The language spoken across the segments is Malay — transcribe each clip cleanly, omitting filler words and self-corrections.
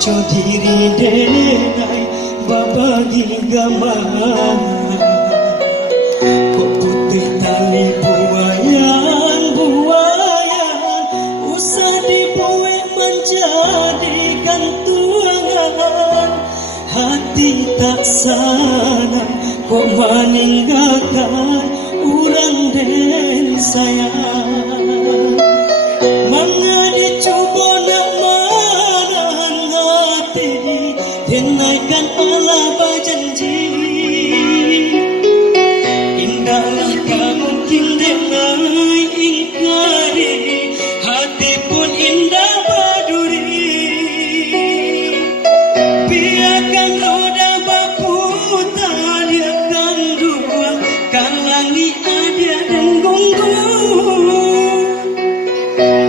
cho diri denai babagi gamana kok putih tali buayan usah dibuat menjadi gantungan hati tak sana kok meninggalkan urang den sayang mangga dicoba nak manahan hati denaikan Allah berjanji indahlah kamu denai ingkari hati pun indah berduri biarkan roda berputar dia akan dua kalangi ada dan gunggung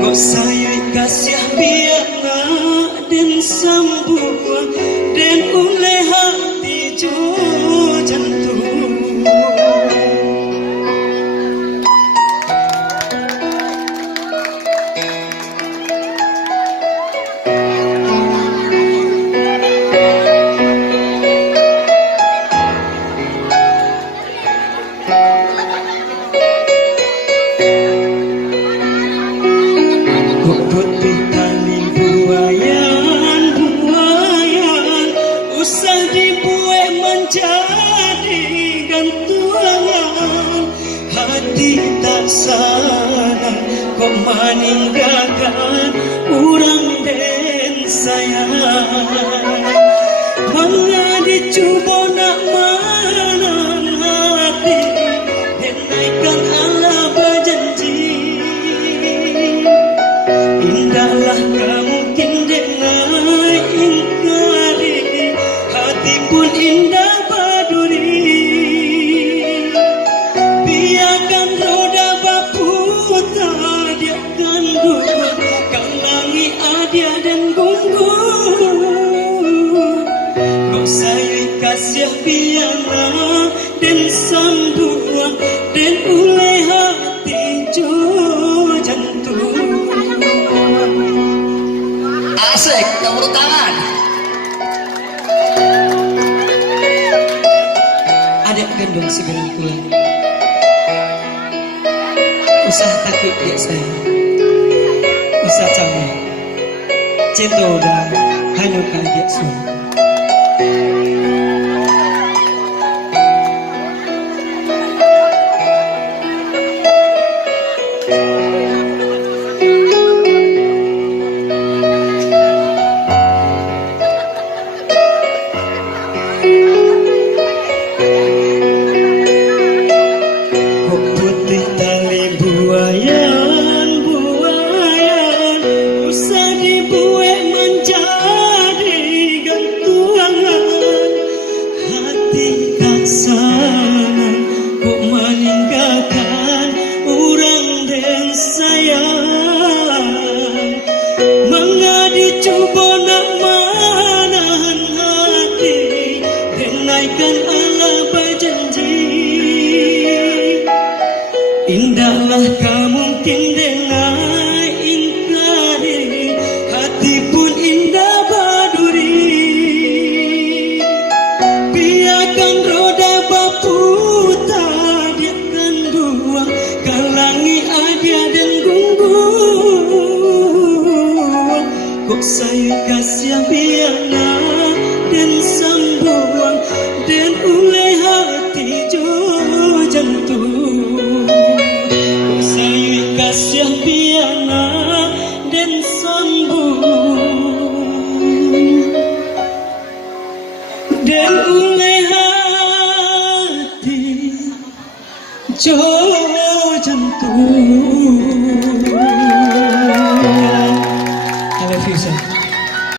kok saya kasih biarlah dan sambung dan oleh hati jo jantung putih tali buayan usah dibuat menjadi gantungan hati tak sana kok meninggalkan urang den sayang mangga dicoba nak manan hati denaikan Allah berjanji indahlah kamu denai ingkari hati pun indah berduri biarkan roda berputar dia akan dua kalangi ada dan gunggung kau saya kasih biarlah dan sambung dan oleh hati jo jantung. Asik, tepuk tangan. Adik gendong si gerengkulan usah takut dia saya usah cawe cinta udah hanyutkan dia semua putih tali buayan usah dibuat menjadi gantungan hati tak sana kok meninggalkan urang den sayang mangga dicoba nak manahan hati denaikan Allah berjanji indahlah kamu denai ingkari hati pun indah berduri biarkan roda berputar dia akan dua kalangi ada dan gunggung kok saya kasih biarlah dan sambung dan oleh hati jo jantung kasih biarlah dan sambung dan oleh hati jo jantung